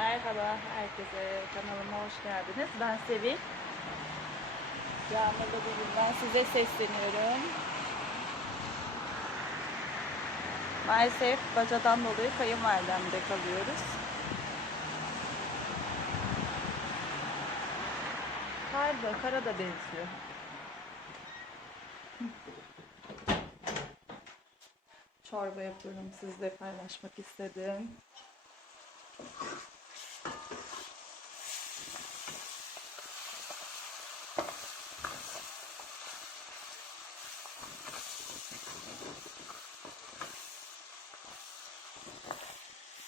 Merhaba herkese, kanalıma hoş geldiniz. Ben Sevil. Yağmurda bugün ben size sesleniyorum. Maalesef bacadan dolayı kayınvalidemde kalıyoruz. Kar da, kara da benziyor. Çorba yapıyorum, sizle paylaşmak istedim.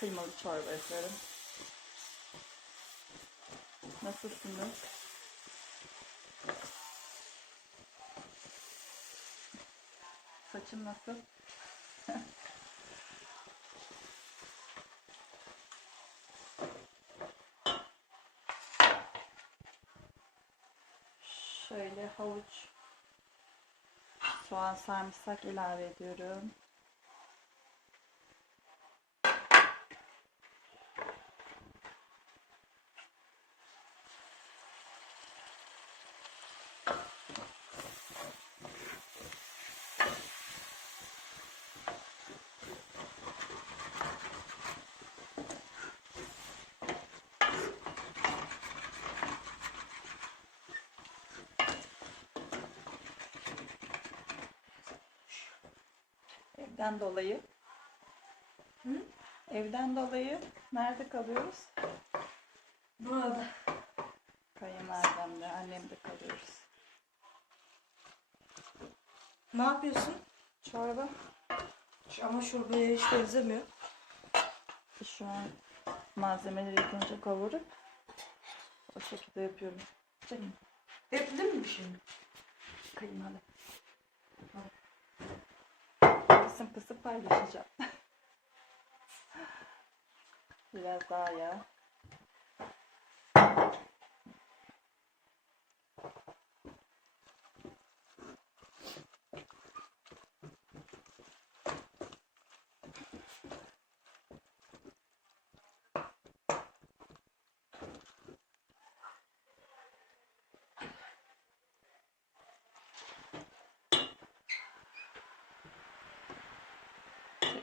Kıymalı çorba yaparım. Nasılsınız? Saçım nasıl? Şöyle havuç, soğan sarımsak ilave ediyorum. Evden dolayı. Hı? Evden dolayı nerede kalıyoruz? Burada. Kayınvalidemde, annemde kalıyoruz. Ne yapıyorsun? Çorba. Ama şurbaya hiç benzemiyor. Şu an malzemeleri ilk önce kavurup o şekilde yapıyorum. Canım, Etli mi bir şey? kıymalı. Kısım Paylaşacağım. Biraz daha ya.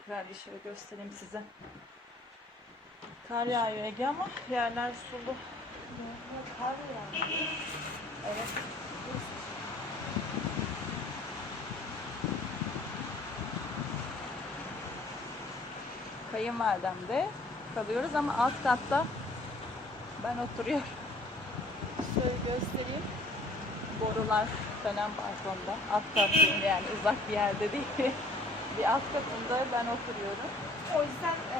Tekrar şöyle göstereyim size. Kar yağıyor Ege ama yerler sulu. Kar ya. Evet. Kayınvalidemde kalıyoruz ama alt katta ben oturuyorum. Şöyle göstereyim. Borular falan balkonda. Alt katta yani uzak bir yerde değil. bir alt katında ben oturuyorum. O yüzden e,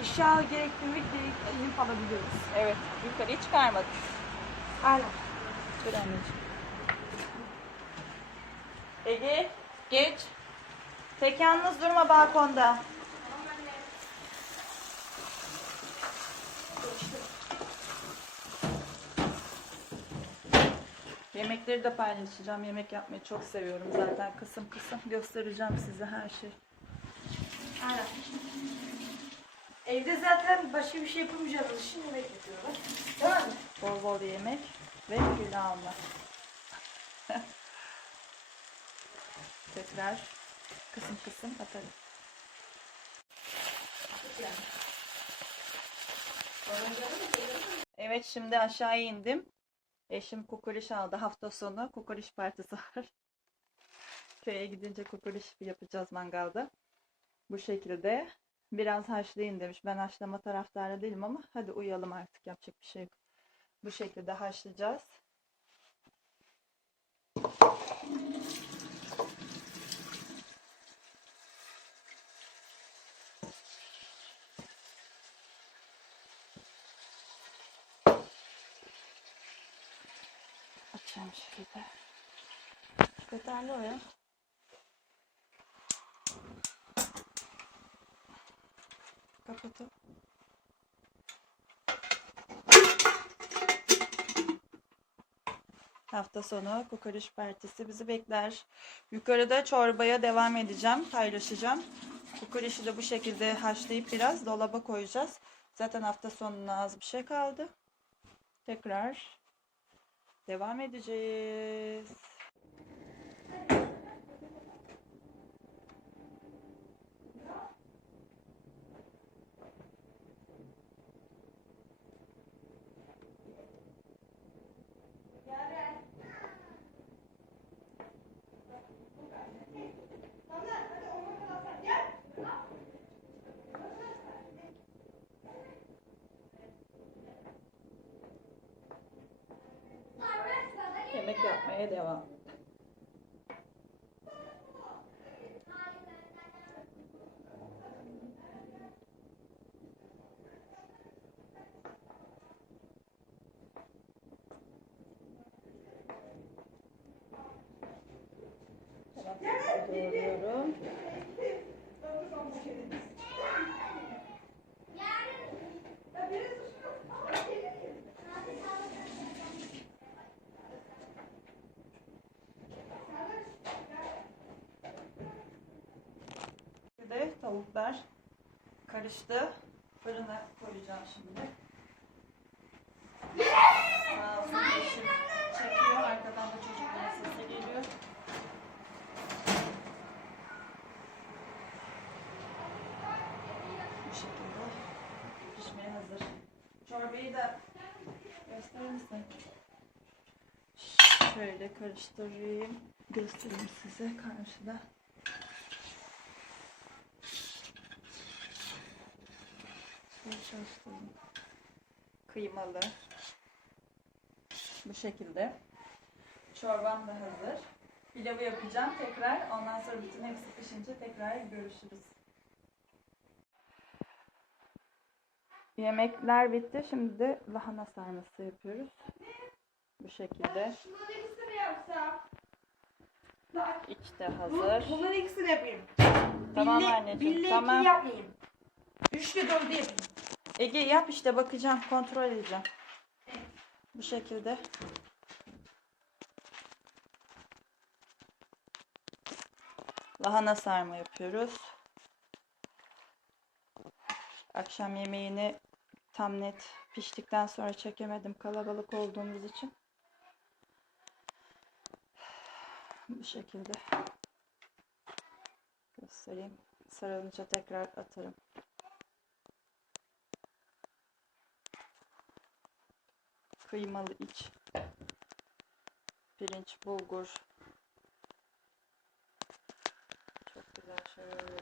eşya gerektirmek gerektiğini alabiliyoruz. Evet yukarıya çıkarmadık. Aynen. Dur anneciğim. Ege geç. Tek yalnız durma balkonda. Yemekleri de paylaşacağım. Yemek yapmayı çok seviyorum. Zaten kısım kısım göstereceğim size her şey. Aynen. Evde zaten başka bir şey yapamayacağımız için yemek yapıyorlar. Mi? Bol bol yemek ve pilavla. Tekrar kısım kısım atarım. Evet şimdi aşağı indim. Eşim kukuriş aldı hafta sonu. Kukuriş partisi var. Köye gidince kukuriş yapacağız mangalda. Bu şekilde. Biraz haşlayın demiş. Ben haşlama taraftarı değilim ama hadi uyalım artık yapacak bir şey yok. Bu şekilde haşlayacağız. Açacağım şekilde. Yeterli o ya. Kapatıp. Hafta sonu kokoreç partisi bizi bekler. Yukarıda çorbaya devam edeceğim, paylaşacağım. Kokoreçi de bu şekilde haşlayıp biraz dolaba koyacağız. Zaten hafta sonuna az bir şey kaldı. Tekrar devam edeceğiz. Yemek yapmaya De tavuklar karıştı. Fırına koyacağım şimdi. Eşim çekiyor. Arkadan da çocukların sesi geliyor. Bu şekilde pişmeye hazır. Çorbayı da gösterir misin? Şöyle karıştırayım. Göstereyim size karşıda. Şöyle çalıştırayım. Kıymalı. Bu şekilde. Çorbam da hazır. Pilavı yapacağım tekrar. Ondan sonra bütün hepsi pişince tekrar görüşürüz. Yemekler bitti. Şimdi de lahana sarması yapıyoruz. Bu şekilde. Bunların ikisini yapsam. İç de hazır. Bunların ikisini yapayım. Tamam anneciğim. Bille Tamam. yapmayayım. Üçlü dördü yapayım. Ege yap işte bakacağım. Kontrol edeceğim. Bu şekilde. Lahana sarma yapıyoruz. Akşam yemeğini tam net piştikten sonra çekemedim kalabalık olduğumuz için. Bu şekilde göstereyim. Sarılınca tekrar atarım. Kıymalı iç. Pirinç, bulgur. Çok güzel şöyle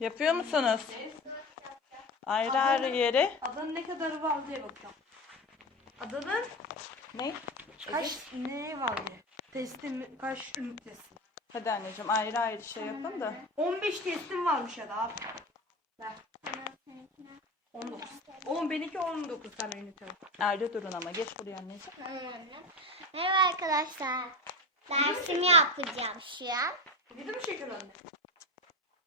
Yapıyor musunuz? Ayrı ayrı yere. Adanın ne kadarı var diye bakacağım. Adanın Ne? kaç ne var diye. Testim kaç ünitesi? Hadi anneciğim ayrı ayrı şey yapın da. 15 testim varmış ya da abi. Ver. 19. Oğlum benimki 19 tane ünite. var. Ayrı durun ama geç buraya anneciğim. Merhaba arkadaşlar. Dersimi yapacağım şu an. Video mu çekiyorsun anne?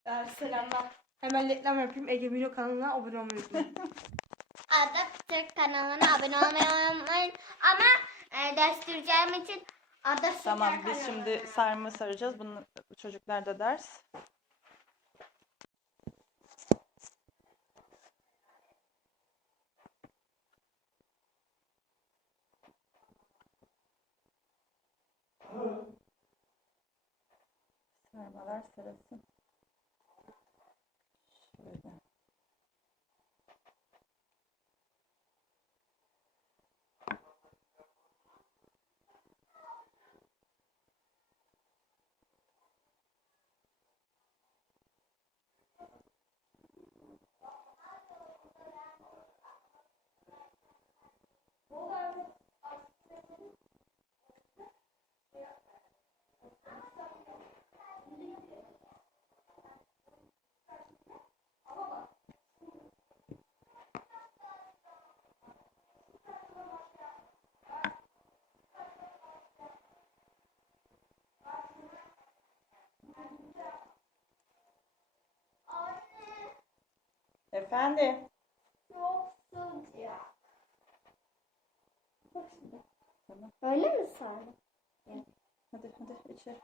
Ee, selamlar. Hemen reklam yapayım. Ege Milo kanalına abone olmayı unutmayın. Ada Türk kanalına abone olmayı unutmayın. Ama e, ders göreceğim için Ada Şeker Tamam biz kanalına. şimdi sarma saracağız. Bunu çocuklar da ders. Sarmalar sarılsın. Efendim. Çok sıcak. Bak şimdi. Tamam. Öyle mi sardı? Hadi hadi içeri.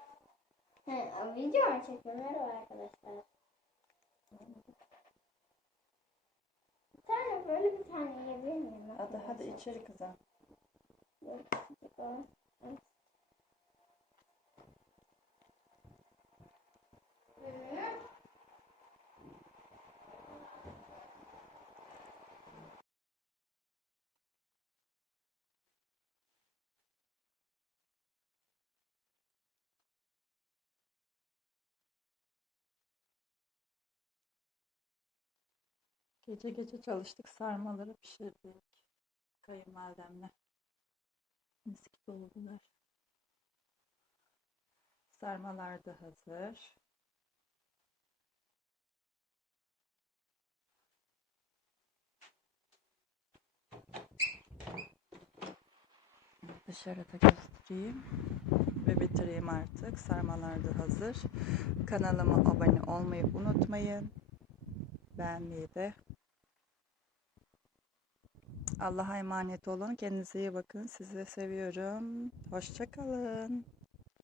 He, video mu çekiyorum? Merhaba arkadaşlar. Bir tane böyle bir tane yiyebilir miyim? Hadi hadi içeri kızım. Sıcak. Evet. Gece gece çalıştık sarmaları pişirdik. Kayınvalidemle. Mis gibi oldular. Sarmalar da hazır. Dışarıda göstereyim ve bitireyim artık. Sarmalar da hazır. Kanalıma abone olmayı unutmayın. Beğenmeyi de Allah'a emanet olun. Kendinize iyi bakın. Sizi seviyorum. Hoşça kalın.